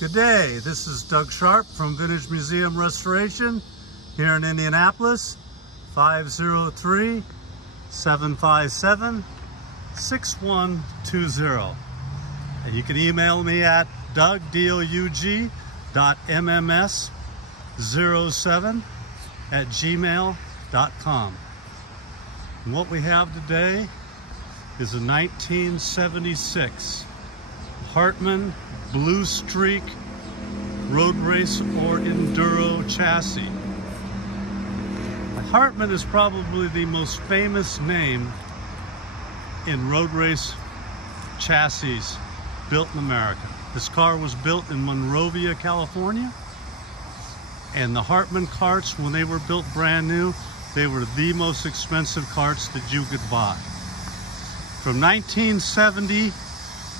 Good day, this is Doug Sharp from Vintage Museum Restoration here in Indianapolis, 503-757-6120. And you can email me at doug.mms07@gmail.com. And what we have today is a 1976 Hartman Blue Streak road race or enduro chassis. Hartman is probably the most famous name in road race chassis built in America. This car was built in Monrovia, California, and the Hartman carts, when they were built brand new, they were the most expensive carts that you could buy. From 1970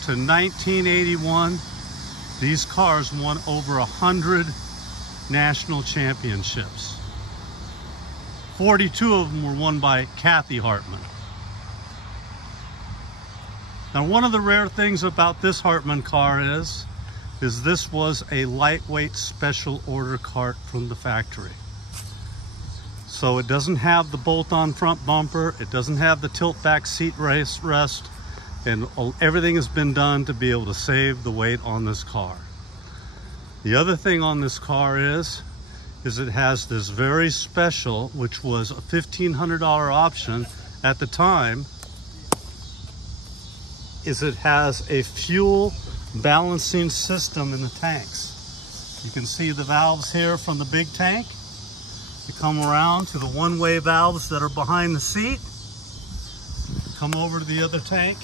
to 1981, these cars won over 100 national championships. 42 of them were won by Kathy Hartman. Now, one of the rare things about this Hartman car is this was a lightweight special order cart from the factory. So it doesn't have the bolt-on front bumper, it doesn't have the tilt back seat rest, and everything has been done to be able to save the weight on this car. The other thing on this car is it has this very special, which was a $1,500 option at the time, is it has a fuel balancing system in the tanks. You can see the valves here from the big tank. You come around to the one-way valves that are behind the seat, come over to the other tank,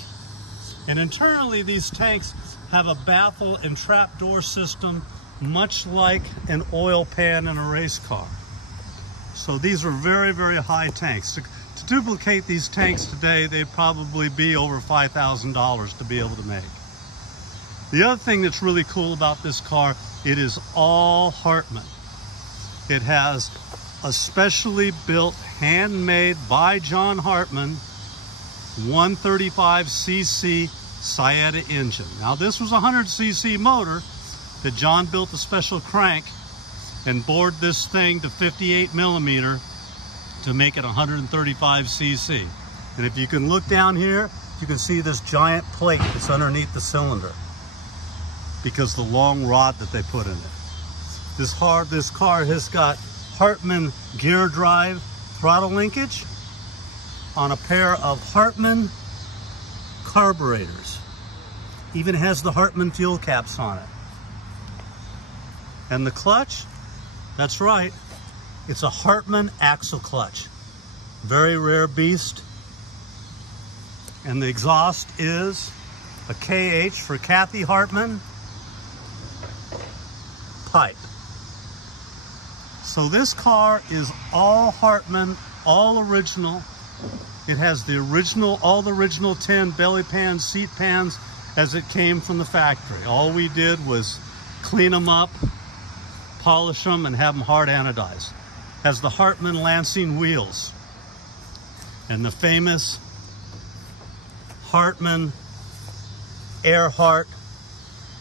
and internally these tanks have a baffle and trap door system, much like an oil pan in a race car. So these are very, very high tanks. To duplicate these tanks today, they'd probably be over $5,000 to be able to make. The other thing that's really cool about this car, it is all Hartman. It has a specially built, handmade by John Hartman, 135cc Saetta engine. Now this was a 100cc motor that John built a special crank and bored this thing to 58 millimeter to make it 135cc. And if you can look down here, you can see this giant plate that's underneath the cylinder because the long rod that they put in it. This car has got Hartman gear drive throttle linkage on a pair of Hartman carburetors. Even has the Hartman fuel caps on it. And the clutch, that's right, it's a Hartman Axle clutch. Very rare beast. And the exhaust is a KH for Kathy Hartman pipe. So this car is all Hartman, all original. It has the original, all the original 10 belly pans, seat pans as it came from the factory. All we did was clean them up, polish them, and have them hard anodized. Has the Hartman Lansing wheels and the famous Hartman Earhart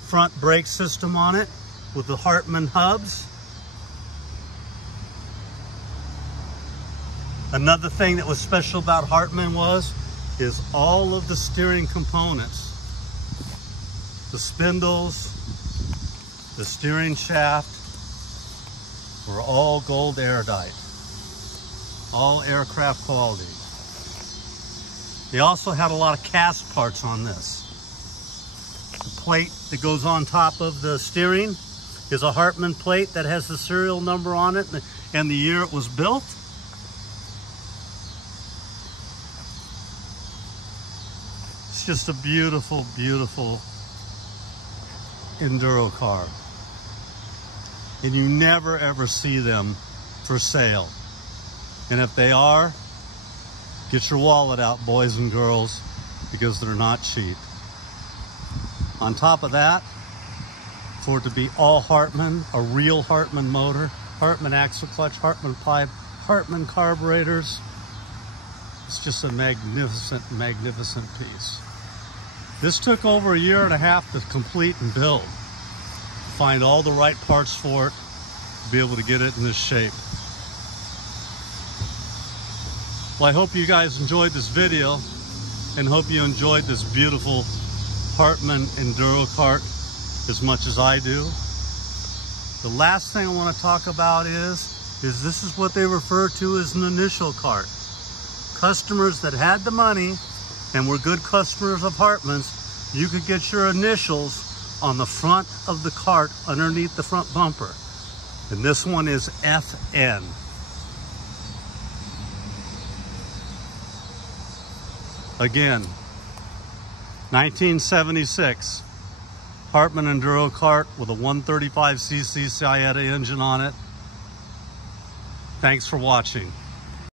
front brake system on it with the Hartman hubs. Another thing that was special about Hartman is all of the steering components. The spindles, the steering shaft were all gold erudite. All aircraft quality. They also had a lot of cast parts on this. The plate that goes on top of the steering is a Hartman plate that has the serial number on it and the year it was built. It's just a beautiful, beautiful enduro car. And you never ever see them for sale. And if they are, get your wallet out, boys and girls, because they're not cheap. On top of that, for it to be all Hartman, a real Hartman motor, Hartman axle clutch, Hartman pipe, Hartman carburetors, it's just a magnificent, magnificent piece. This took over 1.5 years to complete and build. find all the right parts for it to be able to get it in this shape. Well, I hope you guys enjoyed this video and hope you enjoyed this beautiful Hartman enduro kart as much as I do. The last thing I want to talk about is this is what they refer to as an initial kart. Customers that had the money and were good customers of Hartman's, you could get your initials on the front of the kart underneath the front bumper. And this one is FN. Again, 1976, Hartman enduro kart with a 135cc Saetta engine on it. Thanks for watching.